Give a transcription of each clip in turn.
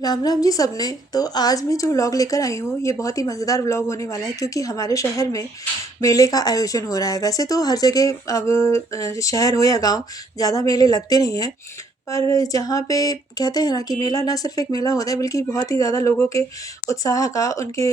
राम राम जी सबने। तो आज मैं जो व्लॉग लेकर आई हूँ ये बहुत ही मज़ेदार व्लॉग होने वाला है क्योंकि हमारे शहर में मेले का आयोजन हो रहा है। वैसे तो हर जगह अब शहर हो या गांव ज़्यादा मेले लगते नहीं हैं। पर जहाँ पे कहते हैं ना कि मेला ना सिर्फ एक मेला होता है बल्कि बहुत ही ज़्यादा लोगों के उत्साह का उनके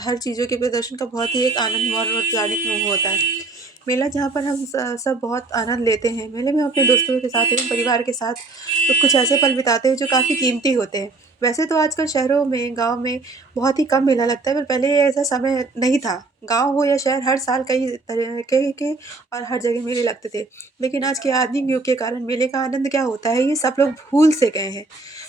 हर चीज़ों के प्रदर्शन का बहुत ही एक आनंद और औपचारिक मोह होता है। मेला जहाँ पर हम सब बहुत आनंद लेते हैं। मेले में हम अपने दोस्तों के साथ एवं परिवार के साथ तो कुछ ऐसे पल बिताते हैं जो काफ़ी कीमती होते हैं। वैसे तो आजकल शहरों में, गाँव में बहुत ही कम मेला लगता है, पर पहले ऐसा समय नहीं था। गाँव हो या शहर, हर साल कई तरह के और हर जगह मेले लगते थे। लेकिन आज के आधुनिक युग के कारण मेले का आनंद क्या होता है, ये सब लोग भूल से गए हैं।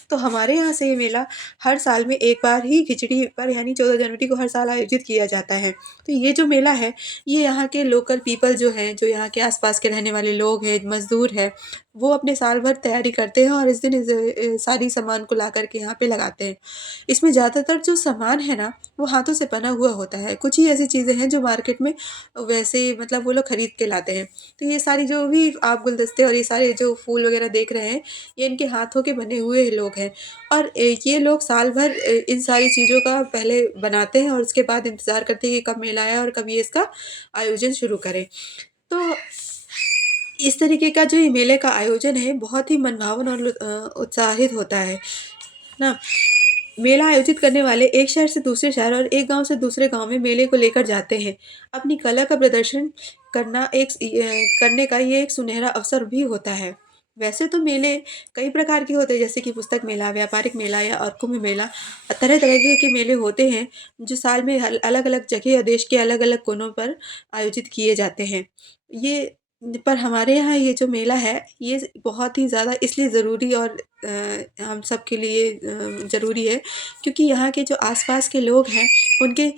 तो हमारे यहाँ से ये मेला हर साल में एक बार ही खिचड़ी पर यानी 14 जनवरी को हर साल आयोजित किया जाता है। तो ये जो मेला है, ये यहाँ के लोकल पीपल जो हैं, जो यहाँ के आस-पास के रहने वाले लोग हैं, मज़दूर हैं, वो अपने साल भर तैयारी करते हैं और इस दिन सारी सामान को ला कर के यहाँ पे लगाते हैं। इसमें ज़्यादातर जो सामान है ना, वो हाथों से बना हुआ होता है। कुछ ही ऐसी चीज़ें हैं जो मार्केट में वैसे मतलब वो लोग खरीद के लाते हैं। तो ये सारी जो भी आप गुलदस्ते और ये सारे जो फूल वगैरह देख रहे हैं, ये इनके हाथों के बने हुए लोग हैं। और ये लोग साल भर इन सारी चीज़ों का पहले बनाते हैं और उसके बाद इंतज़ार करते हैं कि कब मेला आए और कब ये इसका आयोजन शुरू करें। तो इस तरीके का जो ये मेले का आयोजन है, बहुत ही मनभावन और उत्साहित होता है ना? मेला आयोजित करने वाले एक शहर से दूसरे शहर और एक गाँव से दूसरे गाँव में मेले को लेकर जाते हैं। अपनी कला का प्रदर्शन करने का ये एक सुनहरा अवसर भी होता है। वैसे तो मेले कई प्रकार के होते हैं, जैसे कि पुस्तक मेला, व्यापारिक मेला या और कुंभ मेला। तरह-तरह के मेले होते हैं जो साल में अलग-अलग जगह या देश के अलग-अलग कोनों पर आयोजित किए जाते हैं। ये पर हमारे यहाँ ये जो मेला है, ये बहुत ही ज़्यादा इसलिए ज़रूरी और हम सबके लिए ज़रूरी है क्योंकि यहाँ के जो आस-पास के लोग हैं, उनके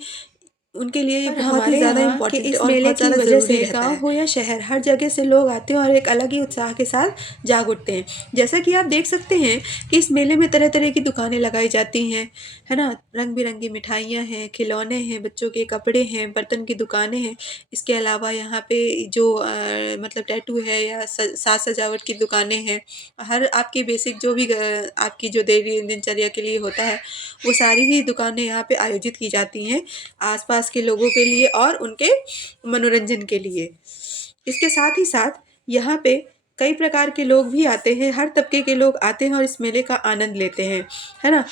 उनके लिए ये पर बहुत ही हमारे ज़्यादा यहाँ के इम्पोर्टेंट इस और मेले बहुत की ज़्यादा वजह ज़रूरी से रहता गाँव है। हो या शहर, हर जगह से लोग आते हैं और एक अलग ही उत्साह के साथ जाग उठते हैं। जैसा कि आप देख सकते हैं कि इस मेले में तरह-तरह की दुकानें लगाई जाती हैं, है ना? रंग-बिरंगी मिठाइयाँ हैं, खिलौने हैं, बच्चों के कपड़े हैं, बर्तन की दुकानें हैं। इसके अलावा यहाँ पे जो मतलब टैटू है या साज-सजावट की दुकानें हैं। हर आपकी बेसिक जो भी आपकी जो डेली दिनचर्या के लिए होता है, वो सारी ही दुकानें यहाँ पे आयोजित की जाती हैं, आस-पास के लोगों के लिए और उनके मनोरंजन के लिए। इसके साथ ही साथ यहाँ पे कई प्रकार के लोग भी आते हैं, हर तबके के लोग आते हैं और इस मेले का आनंद लेते हैं, है ना?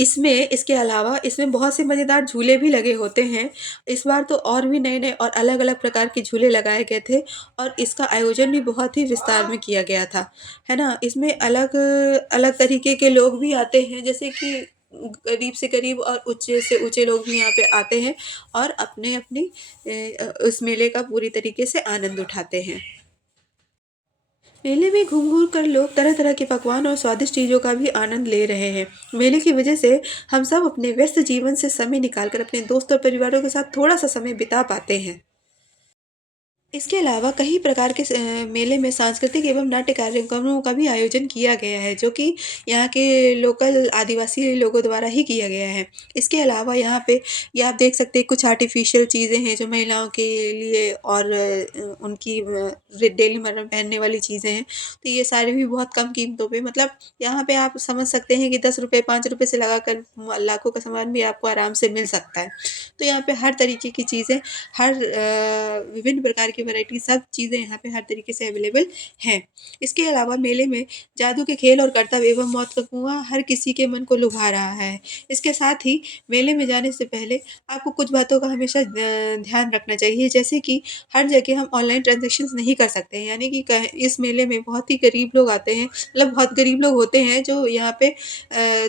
इसके अलावा इसमें बहुत से मज़ेदार झूले भी लगे होते हैं। इस बार तो और भी नए-नए और अलग-अलग प्रकार के झूले लगाए गए थे और इसका आयोजन भी बहुत ही विस्तार में किया गया था, है ना? इसमें अलग तरीके के लोग भी आते हैं, जैसे कि गरीब से गरीब और ऊँचे से ऊँचे लोग भी यहाँ पे आते हैं और अपनी-अपनी उस मेले का पूरी तरीके से आनंद उठाते हैं। मेले में घूम-घूम कर लोग तरह-तरह के पकवान और स्वादिष्ट चीज़ों का भी आनंद ले रहे हैं। मेले की वजह से हम सब अपने व्यस्त जीवन से समय निकाल कर अपने दोस्त और परिवारों के साथ थोड़ा-सा समय बिता पाते हैं। इसके अलावा कई प्रकार के मेले में सांस्कृतिक एवं नाट्य कार्यक्रमों का भी आयोजन किया गया है, जो कि यहाँ के लोकल आदिवासी लोगों द्वारा ही किया गया है। इसके अलावा यहाँ पे ये आप देख सकते हैं कुछ आर्टिफ़िशियल चीज़ें हैं जो महिलाओं के लिए और उनकी डेली मर्रा में पहनने वाली चीज़ें हैं। तो ये सारी भी बहुत कम कीमतों पे मतलब यहाँ पे आप समझ सकते हैं कि ₹10 ₹5 से लगाकर लाखों का सामान भी आपको आराम से मिल सकता है। तो यहाँ पे हर तरीके की चीज़ें विभिन्न प्रकार की वैराइटी सब चीज़ें यहाँ पे हर तरीके से अवेलेबल हैं। इसके अलावा मेले में जादू के खेल और करतब एवं मौत का कुआँ हर किसी के मन को लुभा रहा है। इसके साथ ही मेले में जाने से पहले आपको कुछ बातों का हमेशा ध्यान रखना चाहिए, जैसे कि हर जगह हम ऑनलाइन ट्रांज़ैक्शंस नहीं कर सकते हैं, यानी कि इस मेले में बहुत ही गरीब लोग आते हैं, मतलब बहुत गरीब लोग होते हैं जो यहाँ पे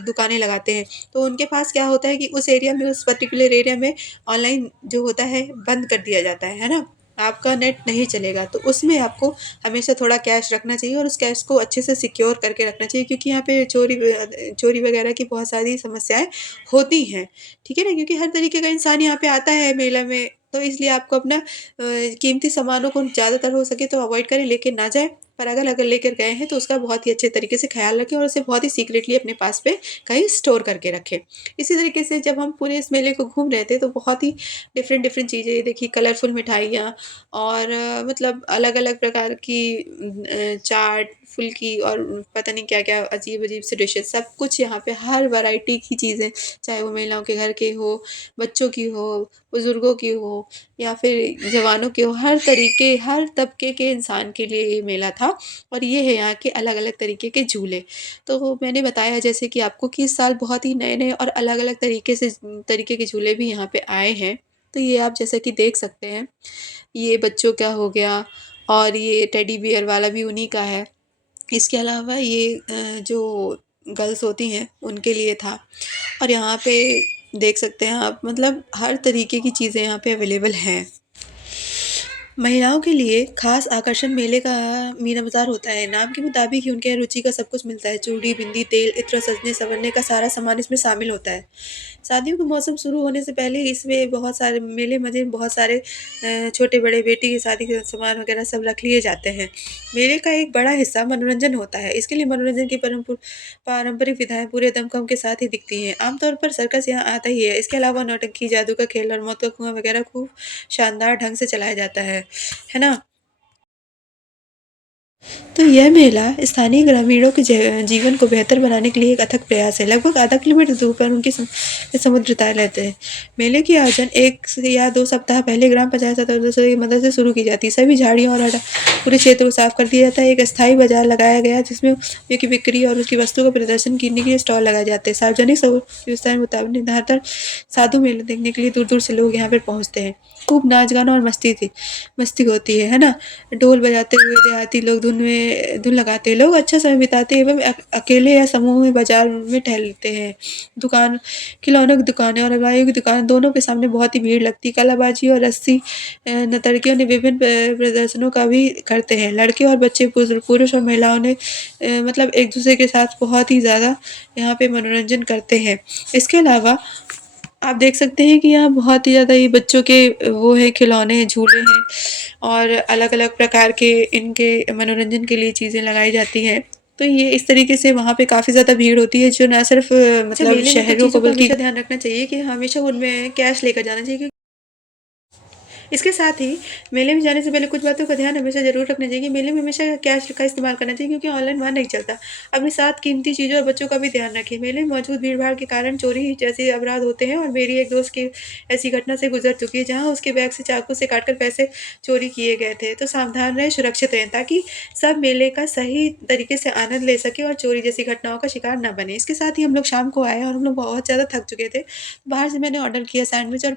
दुकानें लगाते हैं। तो उनके पास क्या होता है कि उस एरिया में, उस पर्टिकुलर एरिया में ऑनलाइन जो होता है बंद कर दिया जाता है ना? आपका नेट नहीं चलेगा, तो उसमें आपको हमेशा थोड़ा कैश रखना चाहिए और उस कैश को अच्छे से सिक्योर करके रखना चाहिए क्योंकि यहाँ पे चोरी वगैरह की बहुत सारी समस्याएँ होती हैं, ठीक है ना? क्योंकि हर तरीके का इंसान यहाँ पे आता है मेला में, तो इसलिए आपको अपना कीमती सामानों को ज़्यादातर हो सके तो अवॉइड करें, लेके ना जाएँ पर अगर लेकर गए हैं तो उसका बहुत ही अच्छे तरीके से ख़्याल रखें और उसे बहुत ही सीक्रेटली अपने पास पे कहीं स्टोर करके रखें। इसी तरीके से जब हम पूरे इस मेले को घूम रहे थे तो बहुत ही डिफ़रेंट डिफ़रेंट चीज़ें देखी, कलरफुल मिठाइयाँ और मतलब अलग-अलग प्रकार की चाट, फुल्की और पता नहीं क्या-क्या अजीब-अजीब से डिशेज़ सब कुछ यहाँ पे हर वैरायटी की चीज़ें, चाहे वो महिलाओं के घर के हो, बच्चों की हो, बुज़ुर्गों की हो या फिर जवानों के हो, हर तरीके, हर तबके के इंसान के लिए ये मेला था और ये है यहाँ के अलग-अलग तरीके के झूले। तो मैंने बताया जैसे कि आपको कि इस साल बहुत ही नए-नए और अलग-अलग तरीके के झूले भी यहाँ पे आए हैं। तो ये आप जैसा कि देख सकते हैं, ये बच्चों का हो गया और ये टेडी बियर वाला भी उन्हीं का है। इसके अलावा ये जो गर्ल्स होती हैं, उनके लिए था और यहाँ पे देख सकते हैं आप मतलब हर तरीके की चीज़ें यहाँ पे अवेलेबल हैं। महिलाओं के लिए खास आकर्षण मेले का मीना बाज़ार होता है। नाम के मुताबिक ही उनके रुचि का सब कुछ मिलता है। चूड़ी, बिंदी, तेल, इत्र, सजने-संवरने का सारा सामान इसमें शामिल होता है। शादियों का मौसम शुरू होने से पहले इसमें बहुत सारे मेले मज़े में बहुत सारे छोटे-बड़े बेटी की शादी के सामान वगैरह सब रख लिए जाते हैं। मेले का एक बड़ा हिस्सा मनोरंजन होता है। इसके लिए मनोरंजन की पारंपरिक विधाएँ पूरे दमखम के साथ ही दिखती हैं। आमतौर पर सर्कस यहाँ आता ही है। इसके अलावा नौटंकी, जादू का खेल और मौत का कुआँ वगैरह खूब शानदार ढंग से चलाया जाता है ना? तो यह मेला स्थानीय ग्रामीणों के जीवन को बेहतर बनाने के लिए एक अथक प्रयास है। लगभग आधा किलोमीटर दूर पर उनके समुद्र तय रहते हैं। मेले की आयोजन 1 से या 2 सप्ताह पहले ग्राम पंचायत सदस्यों की मदद से शुरू की जाती है। सभी झाड़ियों और पूरे क्षेत्र को साफ कर दिया जाता है। एक अस्थायी बाजार लगाया गया है जिसमें की बिक्री और उसकी वस्तुओं का प्रदर्शन करने के लिए स्टॉल लगाए जाते हैं। सार्वजनिक व्यवस्था के मुताबिक निर्धारित साधु मेले देखने के लिए दूर-दूर से लोग यहाँ पर पहुँचते हैं। खूब नाच गाना और मस्ती होती है ना? ढोल बजाते हुए देहाती लोग धुन लगाते हैं। लोग अच्छा समय बिताते हैं एवं अकेले या समूह में बाज़ार में टहलते हैं। दुकान खिलौनों की दुकानें और अलमारियों की दुकान दोनों के सामने बहुत ही भीड़ लगती है। कलाबाजी और रस्सी नर्तकियों ने विभिन्न प्रदर्शनों का भी करते हैं। लड़के और बच्चे पुरुष और महिलाओं ने मतलब एक-दूसरे के साथ बहुत ही ज़्यादा यहाँ पे मनोरंजन करते हैं। इसके अलावा आप देख सकते हैं कि यहाँ बहुत ही ज़्यादा ये बच्चों के वो हैं खिलौने हैं, झूले हैं और अलग-अलग प्रकार के इनके मनोरंजन के लिए चीज़ें लगाई जाती हैं। तो ये इस तरीके से वहाँ पे काफ़ी ज़्यादा भीड़ होती है जो ना सिर्फ़ मतलब मेले में कुछ शहरों को चीज़ों का बल्कि हमेशा ध्यान रखना चाहिए कि हमेशा उनमें कैश लेकर जाना चाहिए इसके साथ ही मेले में जाने से पहले कुछ बातों का ध्यान हमेशा ज़रूर रखना चाहिए कि मेले में हमेशा कैश का इस्तेमाल करना चाहिए क्योंकि ऑनलाइन वहाँ नहीं चलता। अपने साथ कीमती चीज़ों और बच्चों का भी ध्यान रखें। मेले में मौजूद भीड़-भाड़ के कारण चोरी जैसे अपराध होते हैं और मेरी एक दोस्त की ऐसी घटना से गुज़र चुकी है जहाँ उसके बैग से चाकू से काटकर पैसे चोरी किए गए थे। तो सावधान रहें, सुरक्षित रहें ताकि सब मेले का सही तरीके से आनंद ले सकें और चोरी जैसी घटनाओं का शिकार ना बनें। इसके साथ ही हम लोग शाम को आए और हम लोग बहुत ज़्यादा थक चुके थे। बाहर से मैंने ऑर्डर किया सैंडविच और